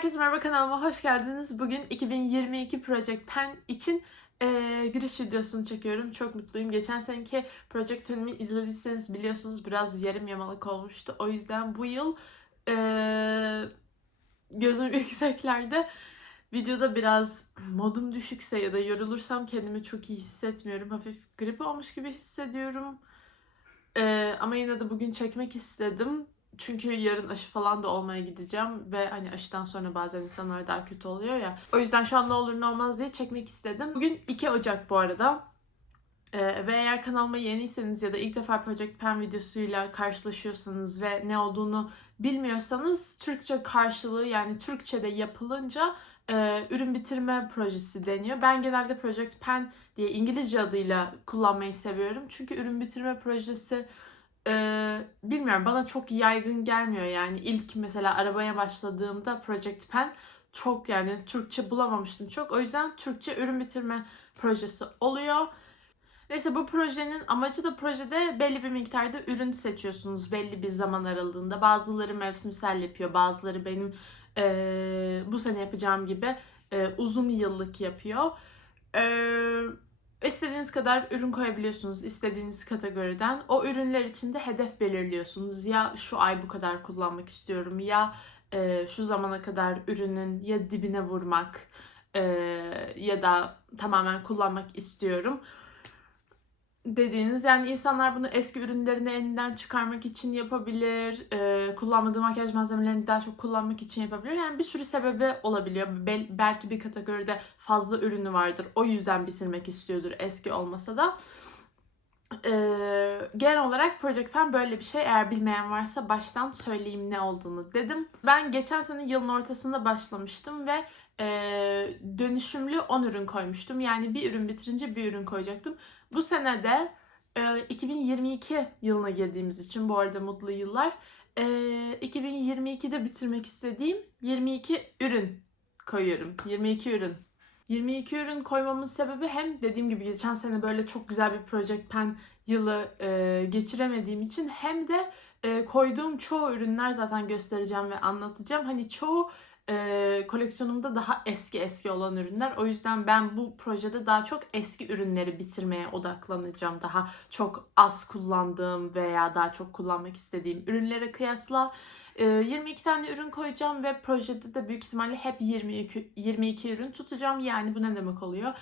Herkese merhaba kanalıma hoş geldiniz. Bugün 2022 Project Pen için eee, giriş videosunu çekiyorum. Çok mutluyum. Geçen seneki Project Pen'imi izlediyseniz biliyorsunuz biraz yarım yamalık olmuştu. O yüzden bu yıl eee, gözüm yükseklerde. Videoda biraz modum düşükse ya da yorulursam kendimi çok iyi hissetmiyorum. Hafif grip olmuş gibi hissediyorum. Eee, ama yine de bugün çekmek istedim. Çünkü yarın aşı falan da olmaya gideceğim ve hani aşıdan sonra bazen insanlar daha kötü oluyor ya. O yüzden şu an ne olur ne olmaz diye çekmek istedim. Bugün 2 Ocak bu arada. Ee, ve eğer kanalıma yeniyseniz ya da ilk defa Project Pen videosuyla karşılaşıyorsanız ve ne olduğunu bilmiyorsanız Türkçe karşılığı yani Türkçe'de yapılınca e, ürün bitirme projesi deniyor. Ben genelde Project Pen diye İngilizce adıyla kullanmayı seviyorum. Çünkü ürün bitirme projesi ee, bilmiyorum bana çok yaygın gelmiyor yani ilk mesela arabaya başladığımda Project Pen çok yani Türkçe bulamamıştım çok o yüzden Türkçe ürün bitirme projesi oluyor. Neyse bu projenin amacı da projede belli bir miktarda ürün seçiyorsunuz belli bir zaman aralığında. Bazıları mevsimsel yapıyor bazıları benim eee, bu sene yapacağım gibi eee, uzun yıllık yapıyor. Eee İstediğiniz kadar ürün koyabiliyorsunuz istediğiniz kategoriden. O ürünler için de hedef belirliyorsunuz. Ya şu ay bu kadar kullanmak istiyorum ya e, şu zamana kadar ürünün ya dibine vurmak e, ya da tamamen kullanmak istiyorum dediğiniz yani insanlar bunu eski ürünlerini elinden çıkarmak için yapabilir, e, kullanmadığı makyaj malzemelerini daha çok kullanmak için yapabilir. Yani bir sürü sebebi olabiliyor. Bel- belki bir kategoride fazla ürünü vardır. O yüzden bitirmek istiyordur eski olmasa da. E, genel olarak Project Pen böyle bir şey. Eğer bilmeyen varsa baştan söyleyeyim ne olduğunu dedim. Ben geçen sene yılın ortasında başlamıştım ve e, dönüşümlü 10 ürün koymuştum. Yani bir ürün bitirince bir ürün koyacaktım. Bu sene de e, 2022 yılına girdiğimiz için bu arada mutlu yıllar. E, 2022'de bitirmek istediğim 22 ürün koyuyorum. 22 ürün. 22 ürün koymamın sebebi hem dediğim gibi geçen sene böyle çok güzel bir Project Pen yılı e, geçiremediğim için hem de e, koyduğum çoğu ürünler zaten göstereceğim ve anlatacağım. Hani çoğu e, koleksiyonumda daha eski eski olan ürünler. O yüzden ben bu projede daha çok eski ürünleri bitirmeye odaklanacağım. Daha çok az kullandığım veya daha çok kullanmak istediğim ürünlere kıyasla. E, 22 tane ürün koyacağım ve projede de büyük ihtimalle hep 22, 22 ürün tutacağım. Yani bu ne demek oluyor?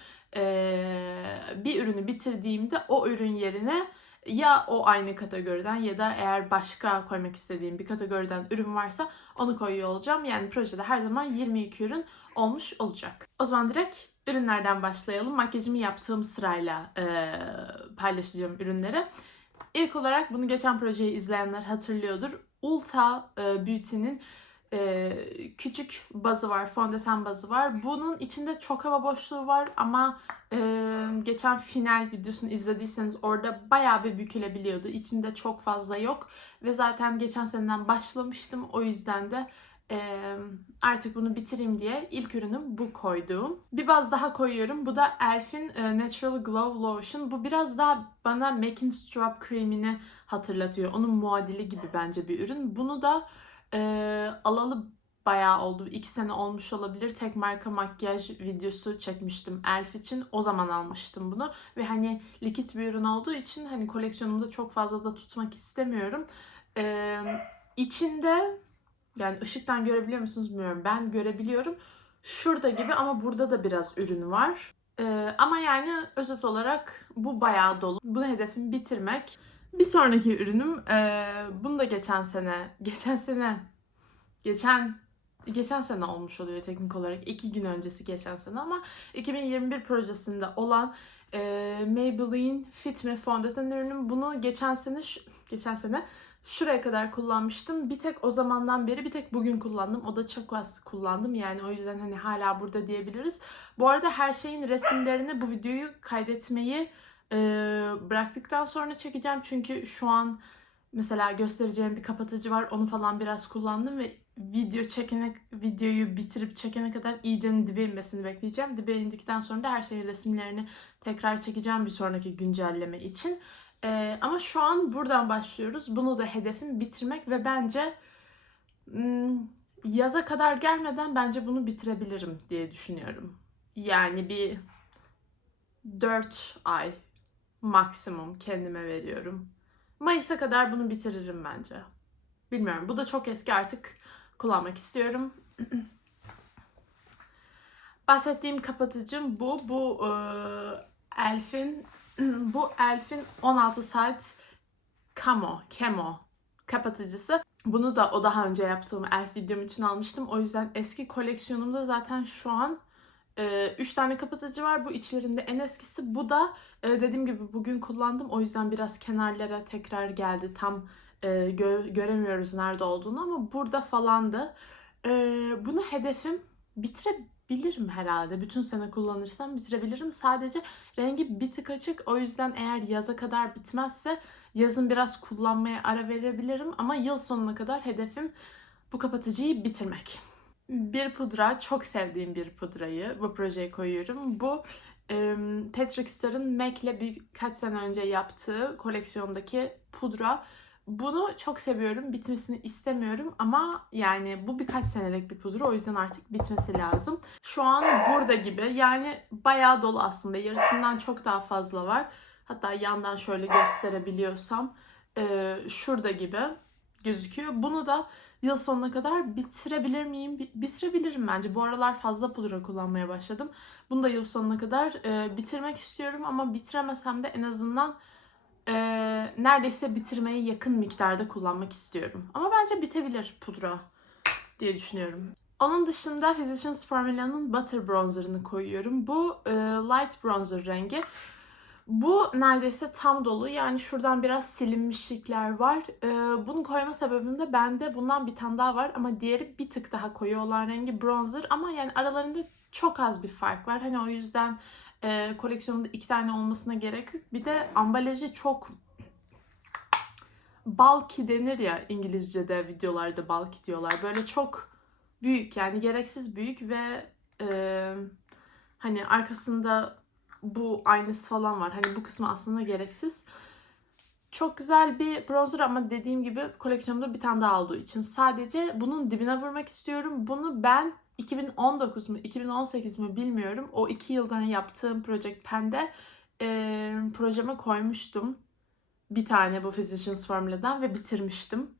Bir ürünü bitirdiğimde o ürün yerine ya o aynı kategoriden ya da eğer başka koymak istediğim bir kategoriden ürün varsa onu koyuyor olacağım. Yani projede her zaman 22 ürün olmuş olacak. O zaman direkt ürünlerden başlayalım. Makyajımı yaptığım sırayla e, paylaşacağım ürünleri. İlk olarak bunu geçen projeyi izleyenler hatırlıyordur. Ulta e, Beauty'nin e, küçük bazı var, fondöten bazı var. Bunun içinde çok hava boşluğu var ama e, geçen final videosunu izlediyseniz orada bayağı bir bükülebiliyordu. İçinde çok fazla yok ve zaten geçen seneden başlamıştım. O yüzden de e, artık bunu bitireyim diye ilk ürünüm bu koyduğum. Bir baz daha koyuyorum. Bu da Elf'in e, Natural Glow Lotion. Bu biraz daha bana Makin's Drop Cream'ini hatırlatıyor. Onun muadili gibi bence bir ürün. Bunu da e, alalı bayağı oldu. iki sene olmuş olabilir. Tek marka makyaj videosu çekmiştim Elf için. O zaman almıştım bunu. Ve hani likit bir ürün olduğu için hani koleksiyonumda çok fazla da tutmak istemiyorum. Ee, içinde yani ışıktan görebiliyor musunuz bilmiyorum. Ben görebiliyorum. Şurada gibi ama burada da biraz ürün var. Ee, ama yani özet olarak bu bayağı dolu. Bu hedefim bitirmek. Bir sonraki ürünüm e, bunu da geçen sene, geçen sene, geçen geçen sene olmuş oluyor teknik olarak. iki gün öncesi geçen sene ama 2021 projesinde olan e, Maybelline Fit Me fondöten ürünüm. Bunu geçen sene geçen sene şuraya kadar kullanmıştım. Bir tek o zamandan beri bir tek bugün kullandım. O da çok az kullandım. Yani o yüzden hani hala burada diyebiliriz. Bu arada her şeyin resimlerini bu videoyu kaydetmeyi e, bıraktıktan sonra çekeceğim. Çünkü şu an mesela göstereceğim bir kapatıcı var. Onu falan biraz kullandım ve video çekene videoyu bitirip çekene kadar iyice dibe inmesini bekleyeceğim. Dibe indikten sonra da her şeyin resimlerini tekrar çekeceğim bir sonraki güncelleme için. Ee, ama şu an buradan başlıyoruz. Bunu da hedefim bitirmek ve bence hmm, yaza kadar gelmeden bence bunu bitirebilirim diye düşünüyorum. Yani bir 4 ay maksimum kendime veriyorum. Mayıs'a kadar bunu bitiririm bence. Bilmiyorum. Bu da çok eski artık kullanmak istiyorum. Bahsettiğim kapatıcım bu. Bu e, Elf'in bu Elf'in 16 saat Camo, Kemo kapatıcısı. Bunu da o daha önce yaptığım Elf videom için almıştım. O yüzden eski koleksiyonumda zaten şu an 3 tane kapatıcı var. Bu içlerinde en eskisi. Bu da e, dediğim gibi bugün kullandım. O yüzden biraz kenarlara tekrar geldi. Tam e, gö- göremiyoruz nerede olduğunu ama burada falandı. E, bunu hedefim bitirebilirim herhalde. Bütün sene kullanırsam bitirebilirim. Sadece rengi bir tık açık. O yüzden eğer yaza kadar bitmezse yazın biraz kullanmaya ara verebilirim. Ama yıl sonuna kadar hedefim bu kapatıcıyı bitirmek. Bir pudra, çok sevdiğim bir pudrayı bu projeye koyuyorum. Bu Patrick Starr'ın MAC'le birkaç sene önce yaptığı koleksiyondaki pudra. Bunu çok seviyorum. Bitmesini istemiyorum ama yani bu birkaç senelik bir pudra o yüzden artık bitmesi lazım. Şu an burada gibi yani bayağı dolu aslında. Yarısından çok daha fazla var. Hatta yandan şöyle gösterebiliyorsam şurada gibi gözüküyor. Bunu da yıl sonuna kadar bitirebilir miyim? Bi- Bitirebilirim bence. Bu aralar fazla pudra kullanmaya başladım. Bunu da yıl sonuna kadar e, bitirmek istiyorum ama bitiremesem de en azından e, neredeyse bitirmeye yakın miktarda kullanmak istiyorum. Ama bence bitebilir pudra diye düşünüyorum. Onun dışında Physicians Formula'nın Butter Bronzer'ını koyuyorum. Bu e, light bronzer rengi. Bu neredeyse tam dolu. Yani şuradan biraz silinmişlikler var. Ee, bunu koyma sebebim de bende bundan bir tane daha var. Ama diğeri bir tık daha koyu olan rengi bronzer. Ama yani aralarında çok az bir fark var. Hani o yüzden e, koleksiyonumda iki tane olmasına gerek yok. Bir de ambalajı çok bulky denir ya İngilizce'de videolarda bulky diyorlar. Böyle çok büyük yani gereksiz büyük ve e, hani arkasında bu aynısı falan var. Hani bu kısmı aslında gereksiz. Çok güzel bir bronzer ama dediğim gibi koleksiyonumda bir tane daha olduğu için sadece bunun dibine vurmak istiyorum. Bunu ben 2019 mu 2018 mi bilmiyorum. O iki yıldan yaptığım Project Pen'de e, projeme koymuştum. Bir tane bu Physicians Formula'dan ve bitirmiştim.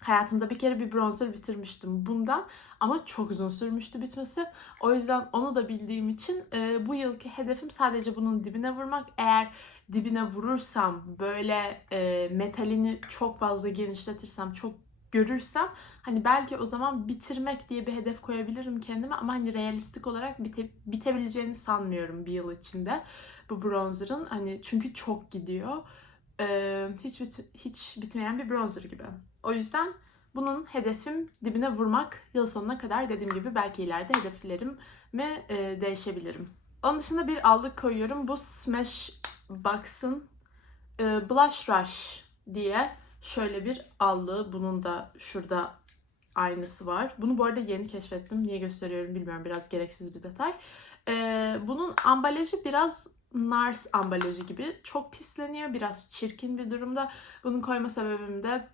Hayatımda bir kere bir bronzer bitirmiştim bundan ama çok uzun sürmüştü bitmesi. O yüzden onu da bildiğim için e, bu yılki hedefim sadece bunun dibine vurmak. Eğer dibine vurursam böyle e, metalini çok fazla genişletirsem, çok görürsem hani belki o zaman bitirmek diye bir hedef koyabilirim kendime ama hani realistik olarak bite, bitebileceğini sanmıyorum bir yıl içinde bu bronzer'ın. Hani çünkü çok gidiyor. E, hiç bit, hiç bitmeyen bir bronzer gibi. O yüzden bunun hedefim dibine vurmak yıl sonuna kadar dediğim gibi belki ileride hedeflerimi e, değişebilirim. Onun dışında bir allık koyuyorum. Bu Smashbox'ın e, Blush Rush diye şöyle bir allığı. Bunun da şurada aynısı var. Bunu bu arada yeni keşfettim. Niye gösteriyorum bilmiyorum. Biraz gereksiz bir detay. E, bunun ambalajı biraz Nars ambalajı gibi. Çok pisleniyor. Biraz çirkin bir durumda. Bunun koyma sebebim de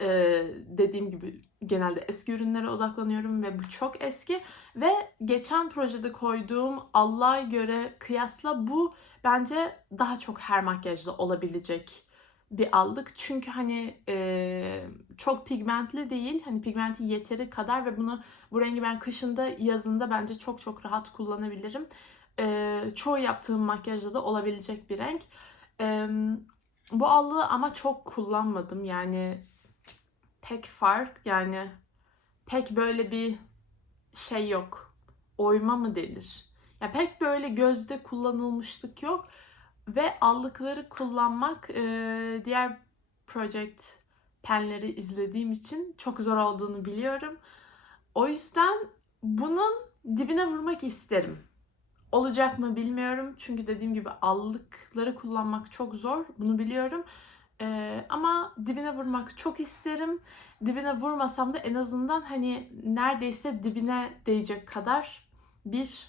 ee, dediğim gibi genelde eski ürünlere odaklanıyorum ve bu çok eski ve geçen projede koyduğum Allah'a göre kıyasla bu bence daha çok her makyajda olabilecek bir allık. Çünkü hani e, çok pigmentli değil. Hani pigmenti yeteri kadar ve bunu bu rengi ben kışında yazında bence çok çok rahat kullanabilirim. E, çoğu yaptığım makyajda da olabilecek bir renk. E, bu allığı ama çok kullanmadım. Yani pek fark yani pek böyle bir şey yok. Oyma mı denir? Ya pek böyle gözde kullanılmışlık yok ve allıkları kullanmak e, diğer project penleri izlediğim için çok zor olduğunu biliyorum. O yüzden bunun dibine vurmak isterim. Olacak mı bilmiyorum. Çünkü dediğim gibi allıkları kullanmak çok zor. Bunu biliyorum. Ee, ama dibine vurmak çok isterim. Dibine vurmasam da en azından hani neredeyse dibine değecek kadar bir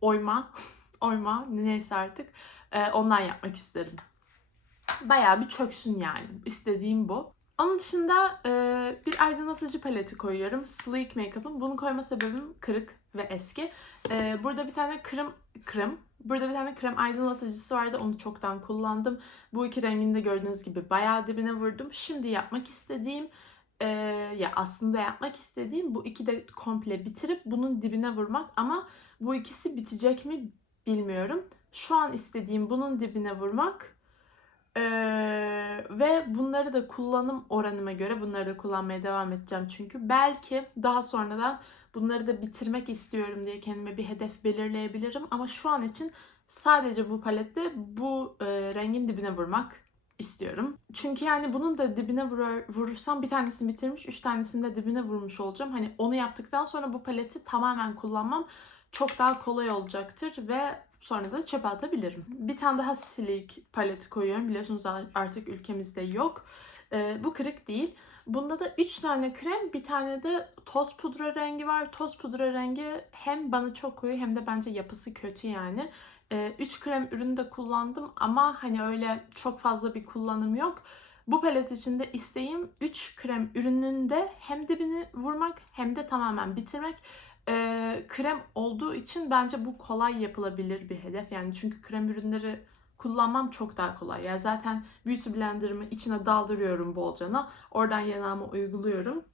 oyma, oyma neyse artık e, ondan yapmak isterim. Bayağı bir çöksün yani. İstediğim bu. Onun dışında e, bir aydınlatıcı paleti koyuyorum. Sleek Makeup'ın. Bunu koyma sebebim kırık ve eski. E, burada bir tane krem, krem. Burada bir tane krem aydınlatıcısı vardı. Onu çoktan kullandım. Bu iki rengini de gördüğünüz gibi bayağı dibine vurdum. Şimdi yapmak istediğim e, ya aslında yapmak istediğim bu iki de komple bitirip bunun dibine vurmak ama bu ikisi bitecek mi bilmiyorum. Şu an istediğim bunun dibine vurmak ee, ve bunları da kullanım oranıma göre bunları da kullanmaya devam edeceğim çünkü belki daha sonradan bunları da bitirmek istiyorum diye kendime bir hedef belirleyebilirim ama şu an için sadece bu palette bu e, rengin dibine vurmak istiyorum. Çünkü yani bunun da dibine vurur, vurursam bir tanesini bitirmiş, üç tanesini de dibine vurmuş olacağım. Hani onu yaptıktan sonra bu paleti tamamen kullanmam çok daha kolay olacaktır ve sonra da çöpe atabilirim. Bir tane daha Sleek paleti koyuyorum. Biliyorsunuz artık ülkemizde yok. Ee, bu kırık değil. Bunda da 3 tane krem, bir tane de toz pudra rengi var. Toz pudra rengi hem bana çok koyu hem de bence yapısı kötü yani. 3 ee, krem ürünü de kullandım ama hani öyle çok fazla bir kullanım yok. Bu palet içinde isteğim 3 krem ürününde hem dibini vurmak hem de tamamen bitirmek. Ee, krem olduğu için bence bu kolay yapılabilir bir hedef. Yani çünkü krem ürünleri kullanmam çok daha kolay. Yani zaten Beauty Blender'ımı içine daldırıyorum bolcana. Oradan yanağıma uyguluyorum.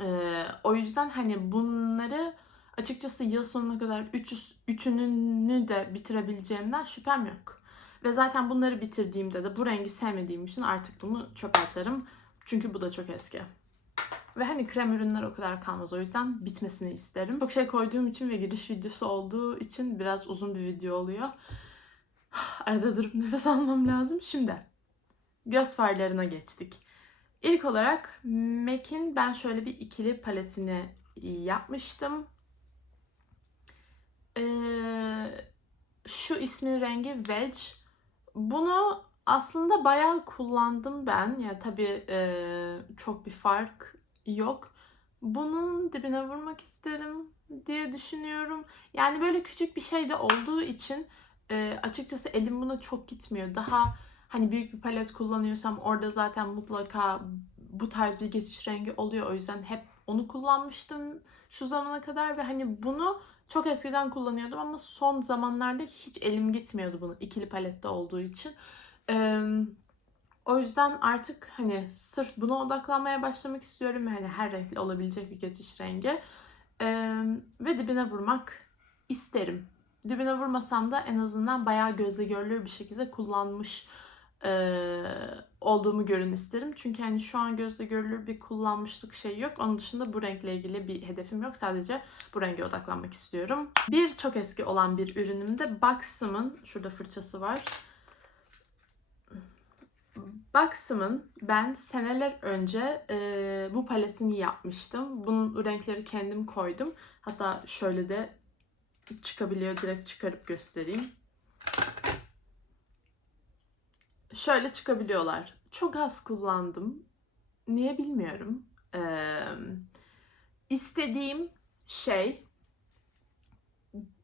Ee, o yüzden hani bunları açıkçası yıl sonuna kadar üç, üçünü de bitirebileceğimden şüphem yok. Ve zaten bunları bitirdiğimde de bu rengi sevmediğim için artık bunu çöpe atarım. Çünkü bu da çok eski. Ve hani krem ürünler o kadar kalmaz. O yüzden bitmesini isterim. Çok şey koyduğum için ve giriş videosu olduğu için biraz uzun bir video oluyor. Arada durup nefes almam lazım. Şimdi göz farlarına geçtik. İlk olarak MAC'in ben şöyle bir ikili paletini yapmıştım. Ee, şu ismin rengi Wedge. Bunu aslında bayağı kullandım ben. Ya yani tabii e, çok bir fark yok. Bunun dibine vurmak isterim diye düşünüyorum. Yani böyle küçük bir şey de olduğu için e, açıkçası elim buna çok gitmiyor. Daha hani büyük bir palet kullanıyorsam orada zaten mutlaka bu tarz bir geçiş rengi oluyor. O yüzden hep onu kullanmıştım şu zamana kadar ve hani bunu çok eskiden kullanıyordum ama son zamanlarda hiç elim gitmiyordu bunu ikili palette olduğu için. Ee, o yüzden artık hani sırf buna odaklanmaya başlamak istiyorum ve hani her renkli olabilecek bir geçiş rengi. Ee, ve dibine vurmak isterim. Dibine vurmasam da en azından bayağı gözle görülür bir şekilde kullanmış e, olduğumu görün isterim. Çünkü hani şu an gözle görülür bir kullanmışlık şey yok. Onun dışında bu renkle ilgili bir hedefim yok. Sadece bu renge odaklanmak istiyorum. Bir çok eski olan bir ürünümde Baxım'ın şurada fırçası var. Baxım'ın ben seneler önce e, bu paletini yapmıştım. Bunun renkleri kendim koydum. Hatta şöyle de çıkabiliyor. Direkt çıkarıp göstereyim. Şöyle çıkabiliyorlar. Çok az kullandım. Niye bilmiyorum. Ee, istediğim şey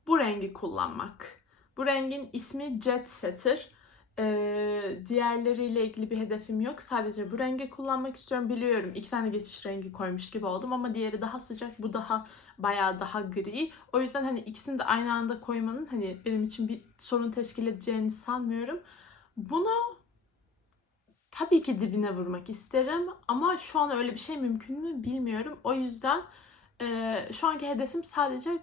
bu rengi kullanmak. Bu rengin ismi Jet Setter. Ee, diğerleriyle ilgili bir hedefim yok. Sadece bu rengi kullanmak istiyorum. Biliyorum iki tane geçiş rengi koymuş gibi oldum ama diğeri daha sıcak. Bu daha bayağı daha gri. O yüzden hani ikisini de aynı anda koymanın hani benim için bir sorun teşkil edeceğini sanmıyorum. Bunu tabii ki dibine vurmak isterim ama şu an öyle bir şey mümkün mü bilmiyorum. O yüzden e, şu anki hedefim sadece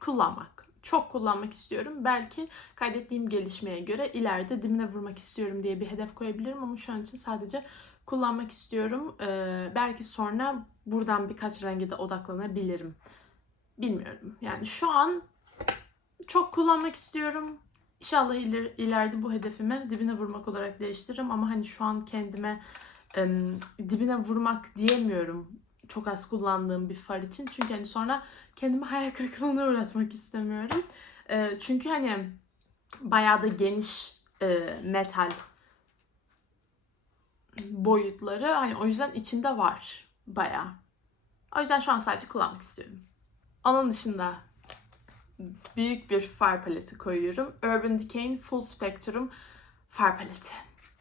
kullanmak çok kullanmak istiyorum. Belki kaydettiğim gelişmeye göre ileride dibine vurmak istiyorum diye bir hedef koyabilirim ama şu an için sadece kullanmak istiyorum. Ee, belki sonra buradan birkaç renge de odaklanabilirim. Bilmiyorum. Yani şu an çok kullanmak istiyorum. İnşallah iler, ileride bu hedefimi dibine vurmak olarak değiştiririm ama hani şu an kendime e, dibine vurmak diyemiyorum çok az kullandığım bir far için. Çünkü hani sonra kendimi hayal kırıklığına uğratmak istemiyorum. E, çünkü hani bayağı da geniş e, metal boyutları. Hani o yüzden içinde var bayağı. O yüzden şu an sadece kullanmak istiyorum. Onun dışında büyük bir far paleti koyuyorum. Urban Decay'in Full Spectrum far paleti.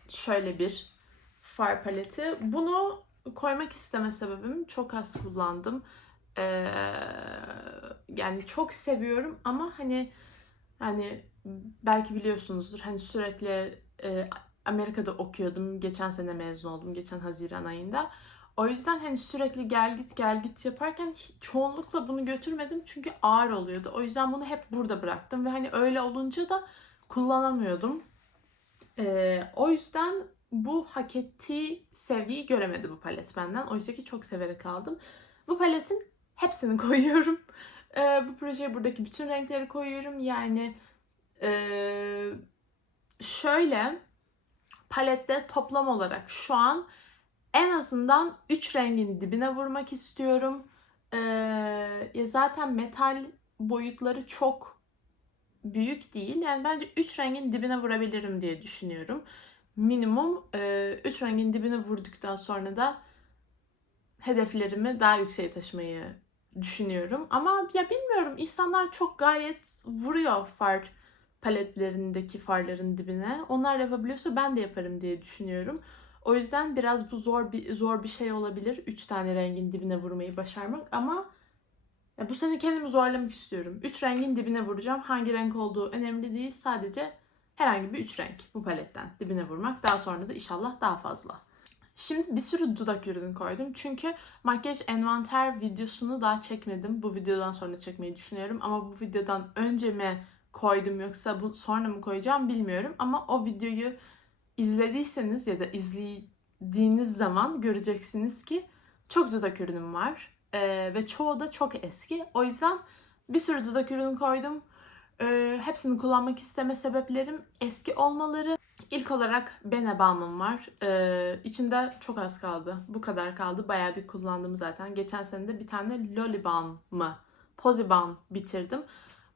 Şöyle bir far paleti. Bunu koymak isteme sebebim çok az kullandım. Ee, yani çok seviyorum ama hani hani belki biliyorsunuzdur hani sürekli e, Amerika'da okuyordum. Geçen sene mezun oldum. Geçen Haziran ayında. O yüzden hani sürekli gel git gel git yaparken çoğunlukla bunu götürmedim çünkü ağır oluyordu. O yüzden bunu hep burada bıraktım ve hani öyle olunca da kullanamıyordum. Ee, o yüzden bu hak ettiği sevgiyi göremedi bu palet benden. Oysa ki çok severek aldım. Bu paletin hepsini koyuyorum. Ee, bu projeye buradaki bütün renkleri koyuyorum. Yani ee, şöyle palette toplam olarak şu an en azından 3 rengin dibine vurmak istiyorum. Ee, zaten metal boyutları çok büyük değil. Yani bence 3 rengin dibine vurabilirim diye düşünüyorum. Minimum 3 rengin dibine vurduktan sonra da hedeflerimi daha yükseğe taşımayı düşünüyorum. Ama ya bilmiyorum insanlar çok gayet vuruyor far paletlerindeki farların dibine. Onlar yapabiliyorsa ben de yaparım diye düşünüyorum. O yüzden biraz bu zor bir zor bir şey olabilir. Üç tane rengin dibine vurmayı başarmak ama ya bu sene kendimi zorlamak istiyorum. Üç rengin dibine vuracağım. Hangi renk olduğu önemli değil. Sadece herhangi bir üç renk bu paletten dibine vurmak. Daha sonra da inşallah daha fazla. Şimdi bir sürü dudak ürünü koydum. Çünkü makyaj envanter videosunu daha çekmedim. Bu videodan sonra çekmeyi düşünüyorum. Ama bu videodan önce mi koydum yoksa bu sonra mı koyacağım bilmiyorum. Ama o videoyu izlediyseniz ya da izlediğiniz zaman göreceksiniz ki çok dudak ürünüm var. Ee, ve çoğu da çok eski. O yüzden bir sürü dudak ürünü koydum. Ee, hepsini kullanmak isteme sebeplerim eski olmaları. İlk olarak Bene Balm'ım var. Ee, içinde çok az kaldı. Bu kadar kaldı. Bayağı bir kullandım zaten. Geçen sene de bir tane Loli Balm'ı, Pozi Balm bitirdim.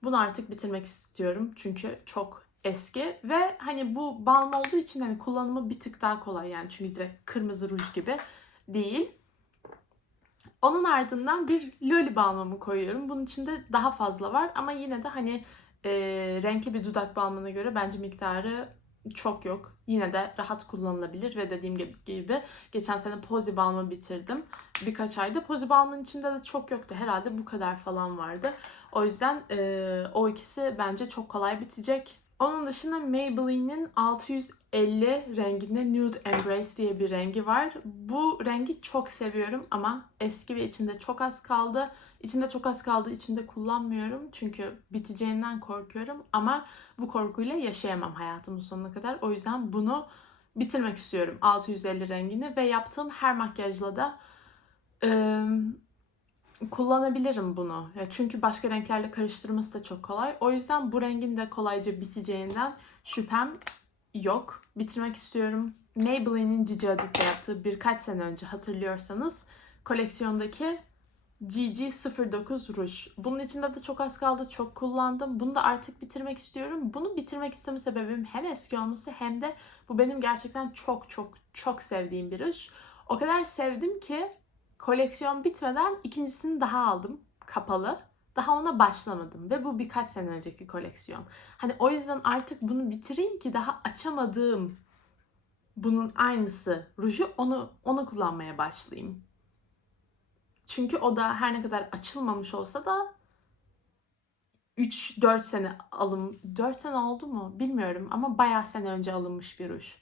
Bunu artık bitirmek istiyorum. Çünkü çok eski ve hani bu balm olduğu için hani kullanımı bir tık daha kolay yani çünkü direkt kırmızı ruj gibi değil. Onun ardından bir loli balmımı koyuyorum. Bunun içinde daha fazla var ama yine de hani e, renkli bir dudak balmına göre bence miktarı çok yok. Yine de rahat kullanılabilir ve dediğim gibi geçen sene Pozi balmı bitirdim. Birkaç ayda Pozi balmın içinde de çok yoktu. Herhalde bu kadar falan vardı. O yüzden e, o ikisi bence çok kolay bitecek. Onun dışında Maybelline'in 650 renginde Nude Embrace diye bir rengi var. Bu rengi çok seviyorum ama eski ve içinde çok az kaldı. İçinde çok az kaldığı için de kullanmıyorum. Çünkü biteceğinden korkuyorum ama bu korkuyla yaşayamam hayatımın sonuna kadar. O yüzden bunu bitirmek istiyorum 650 rengini ve yaptığım her makyajla da ıı, kullanabilirim bunu. Ya çünkü başka renklerle karıştırması da çok kolay. O yüzden bu rengin de kolayca biteceğinden şüphem yok. Bitirmek istiyorum. Maybelline'in Gigi Hadid'de yaptığı birkaç sene önce hatırlıyorsanız koleksiyondaki GG09 ruj. Bunun içinde de çok az kaldı. Çok kullandım. Bunu da artık bitirmek istiyorum. Bunu bitirmek isteme sebebim hem eski olması hem de bu benim gerçekten çok çok çok sevdiğim bir ruj. O kadar sevdim ki koleksiyon bitmeden ikincisini daha aldım kapalı. Daha ona başlamadım ve bu birkaç sene önceki koleksiyon. Hani o yüzden artık bunu bitireyim ki daha açamadığım bunun aynısı ruju onu onu kullanmaya başlayayım. Çünkü o da her ne kadar açılmamış olsa da 3-4 sene alım 4 sene oldu mu bilmiyorum ama bayağı sene önce alınmış bir ruj.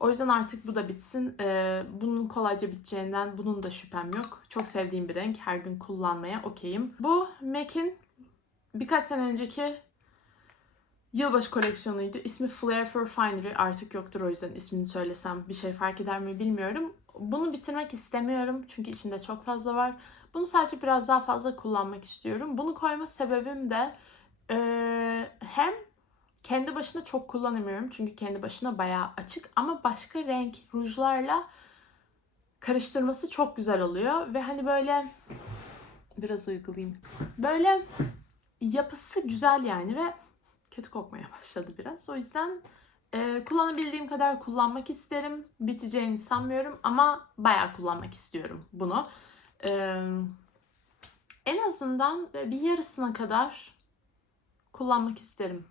O yüzden artık bu da bitsin. Ee, bunun kolayca biteceğinden bunun da şüphem yok. Çok sevdiğim bir renk. Her gün kullanmaya okeyim. Bu MAC'in birkaç sene önceki yılbaşı koleksiyonuydu. İsmi Flair for Finery. Artık yoktur o yüzden ismini söylesem bir şey fark eder mi bilmiyorum. Bunu bitirmek istemiyorum çünkü içinde çok fazla var. Bunu sadece biraz daha fazla kullanmak istiyorum. Bunu koyma sebebim de e, hem kendi başına çok kullanamıyorum çünkü kendi başına bayağı açık ama başka renk rujlarla karıştırması çok güzel oluyor ve hani böyle biraz uygulayayım. Böyle yapısı güzel yani ve kötü kokmaya başladı biraz. O yüzden e, kullanabildiğim kadar kullanmak isterim. Biteceğini sanmıyorum ama bayağı kullanmak istiyorum bunu. E, en azından bir yarısına kadar kullanmak isterim.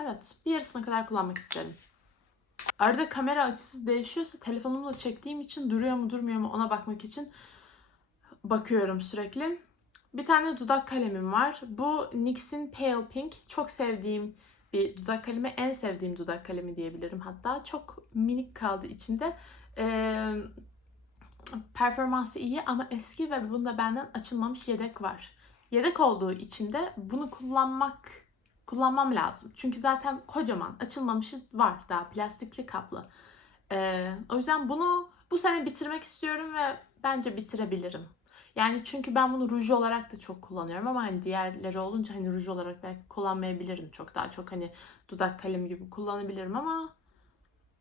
Evet, bir yarısına kadar kullanmak isterim. Arada kamera açısı değişiyorsa telefonumla çektiğim için duruyor mu durmuyor mu ona bakmak için bakıyorum sürekli. Bir tane dudak kalemim var. Bu NYX'in Pale Pink. Çok sevdiğim bir dudak kalemi. En sevdiğim dudak kalemi diyebilirim hatta. Çok minik kaldı içinde. Ee, performansı iyi ama eski ve bunda benden açılmamış yedek var. Yedek olduğu için de bunu kullanmak kullanmam lazım. Çünkü zaten kocaman açılmamışı var daha plastikli kaplı. Ee, o yüzden bunu bu sene bitirmek istiyorum ve bence bitirebilirim. Yani çünkü ben bunu ruj olarak da çok kullanıyorum ama hani diğerleri olunca hani ruj olarak belki kullanmayabilirim çok daha çok hani dudak kalemi gibi kullanabilirim ama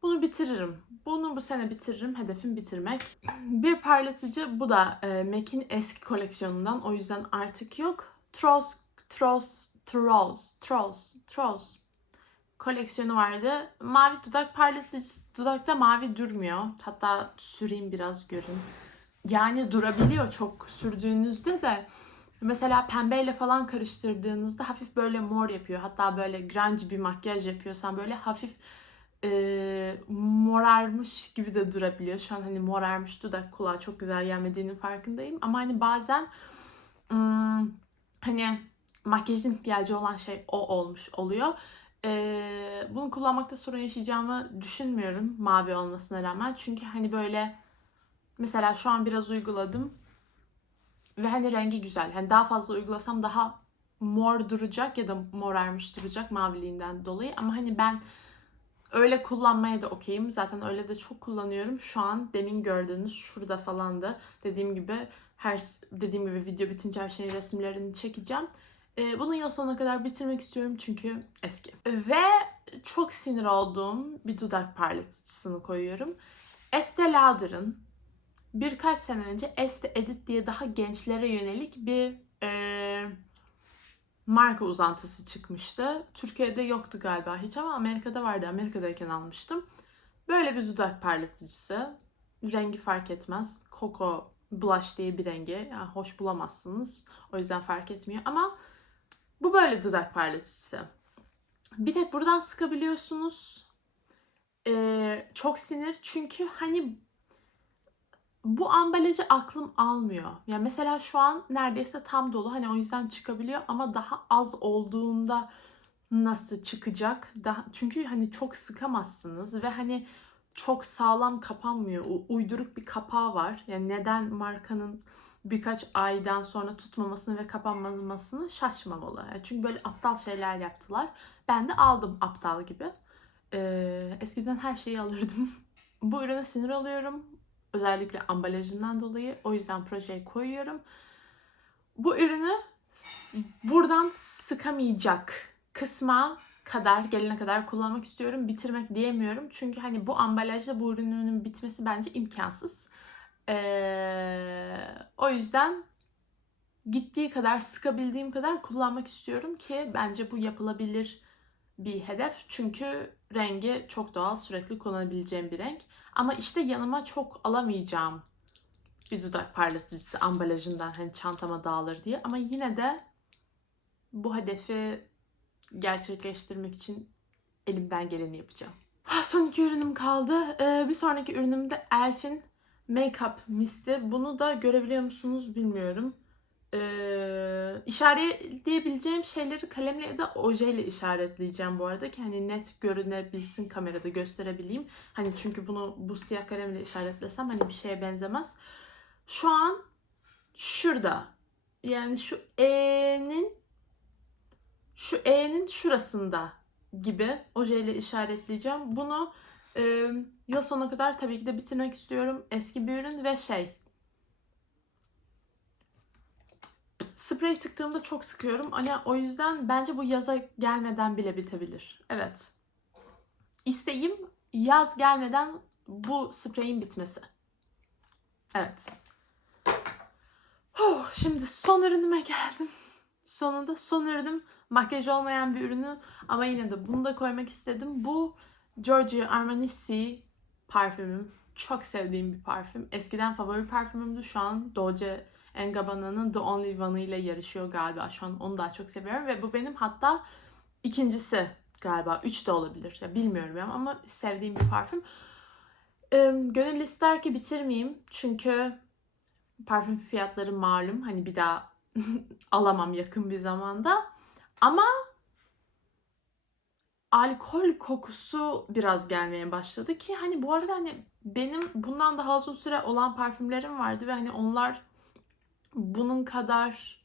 bunu bitiririm. Bunu bu sene bitiririm. Hedefim bitirmek. Bir parlatıcı bu da e, MAC'in eski koleksiyonundan. O yüzden artık yok. Trolls, Trolls, Trolls, Trolls, Trolls koleksiyonu vardı. Mavi dudak parlatıcısı dudakta mavi durmuyor. Hatta süreyim biraz görün. Yani durabiliyor çok sürdüğünüzde de. Mesela pembeyle falan karıştırdığınızda hafif böyle mor yapıyor. Hatta böyle grunge bir makyaj yapıyorsan böyle hafif e, morarmış gibi de durabiliyor. Şu an hani morarmış dudak kulağa çok güzel gelmediğinin farkındayım. Ama hani bazen ım, hani makyajın ihtiyacı olan şey o olmuş oluyor. E, bunu kullanmakta sorun yaşayacağımı düşünmüyorum mavi olmasına rağmen. Çünkü hani böyle mesela şu an biraz uyguladım ve hani rengi güzel. Hani daha fazla uygulasam daha mor duracak ya da morarmış duracak maviliğinden dolayı. Ama hani ben Öyle kullanmaya da okeyim. Zaten öyle de çok kullanıyorum. Şu an demin gördüğünüz şurada falan da dediğim gibi her dediğim gibi video bitince her şeyin resimlerini çekeceğim. Ee, bunu yıl sonuna kadar bitirmek istiyorum çünkü eski. Ve çok sinir olduğum bir dudak parlatıcısını koyuyorum. Estee Lauder'ın birkaç sene önce Estee Edit diye daha gençlere yönelik bir e, marka uzantısı çıkmıştı. Türkiye'de yoktu galiba hiç ama Amerika'da vardı. Amerika'dayken almıştım. Böyle bir dudak parlatıcısı. Rengi fark etmez. Coco Blush diye bir rengi. Yani hoş bulamazsınız. O yüzden fark etmiyor. Ama bu böyle dudak parlatıcısı. Bir tek buradan sıkabiliyorsunuz. Ee, çok sinir. Çünkü hani bu ambalajı aklım almıyor. Yani mesela şu an neredeyse tam dolu. Hani o yüzden çıkabiliyor ama daha az olduğunda nasıl çıkacak? Daha, çünkü hani çok sıkamazsınız ve hani çok sağlam kapanmıyor. U- uyduruk bir kapağı var. Yani neden markanın birkaç aydan sonra tutmamasını ve kapanmamasını şaşmamalı. Yani çünkü böyle aptal şeyler yaptılar. Ben de aldım aptal gibi. Ee, eskiden her şeyi alırdım. Bu ürüne sinir oluyorum. Özellikle ambalajından dolayı. O yüzden projeye koyuyorum. Bu ürünü buradan sıkamayacak kısma kadar gelene kadar kullanmak istiyorum. Bitirmek diyemiyorum. Çünkü hani bu ambalajda bu ürünün bitmesi bence imkansız. Ee, o yüzden gittiği kadar sıkabildiğim kadar kullanmak istiyorum ki bence bu yapılabilir bir hedef. Çünkü rengi çok doğal, sürekli kullanabileceğim bir renk. Ama işte yanıma çok alamayacağım bir dudak parlatıcısı ambalajından hani çantama dağılır diye. Ama yine de bu hedefi gerçekleştirmek için elimden geleni yapacağım. Son iki ürünüm kaldı. Ee, bir sonraki ürünüm de Elf'in Makeup Mist'i. Bunu da görebiliyor musunuz bilmiyorum. Ee, işaretleyebileceğim şeyleri kalemle ya da ojeyle işaretleyeceğim bu arada ki hani net görünebilsin kamerada gösterebileyim. Hani çünkü bunu bu siyah kalemle işaretlesem hani bir şeye benzemez. Şu an şurada yani şu E'nin şu E'nin şurasında gibi ojeyle işaretleyeceğim. Bunu e, yıl sonuna kadar tabii ki de bitirmek istiyorum. Eski bir ürün ve şey Sprey sıktığımda çok sıkıyorum. Hani o yüzden bence bu yaza gelmeden bile bitebilir. Evet. İsteğim yaz gelmeden bu spreyin bitmesi. Evet. Oh, şimdi son ürünüme geldim. Sonunda son ürünüm makyaj olmayan bir ürünü ama yine de bunu da koymak istedim. Bu Giorgio Armani parfümüm. Çok sevdiğim bir parfüm. Eskiden favori parfümümdü. Şu an Dolce Gabbana'nın The Only One ile yarışıyor galiba. Şu an onu daha çok seviyorum ve bu benim hatta ikincisi galiba. 3 de olabilir. Ya bilmiyorum ya ama sevdiğim bir parfüm. Ee, gönül ister ki bitirmeyeyim. Çünkü parfüm fiyatları malum. Hani bir daha alamam yakın bir zamanda. Ama alkol kokusu biraz gelmeye başladı ki hani bu arada hani benim bundan daha uzun süre olan parfümlerim vardı ve hani onlar bunun kadar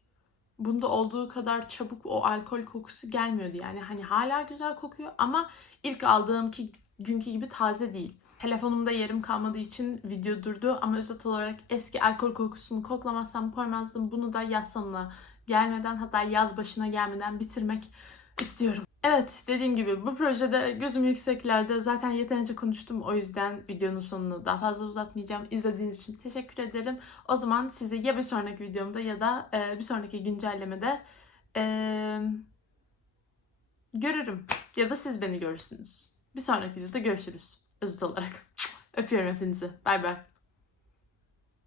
bunda olduğu kadar çabuk o alkol kokusu gelmiyordu yani hani hala güzel kokuyor ama ilk aldığım ki günkü gibi taze değil. Telefonumda yerim kalmadığı için video durdu ama özet olarak eski alkol kokusunu koklamazsam koymazdım. Bunu da yaz sonuna gelmeden hatta yaz başına gelmeden bitirmek istiyorum. Evet dediğim gibi bu projede gözüm yükseklerde zaten yeterince konuştum o yüzden videonun sonunu daha fazla uzatmayacağım. İzlediğiniz için teşekkür ederim. O zaman sizi ya bir sonraki videomda ya da e, bir sonraki güncellemede e, görürüm. Ya da siz beni görürsünüz. Bir sonraki videoda görüşürüz. Özet olarak. Öpüyorum hepinizi. Bay bay.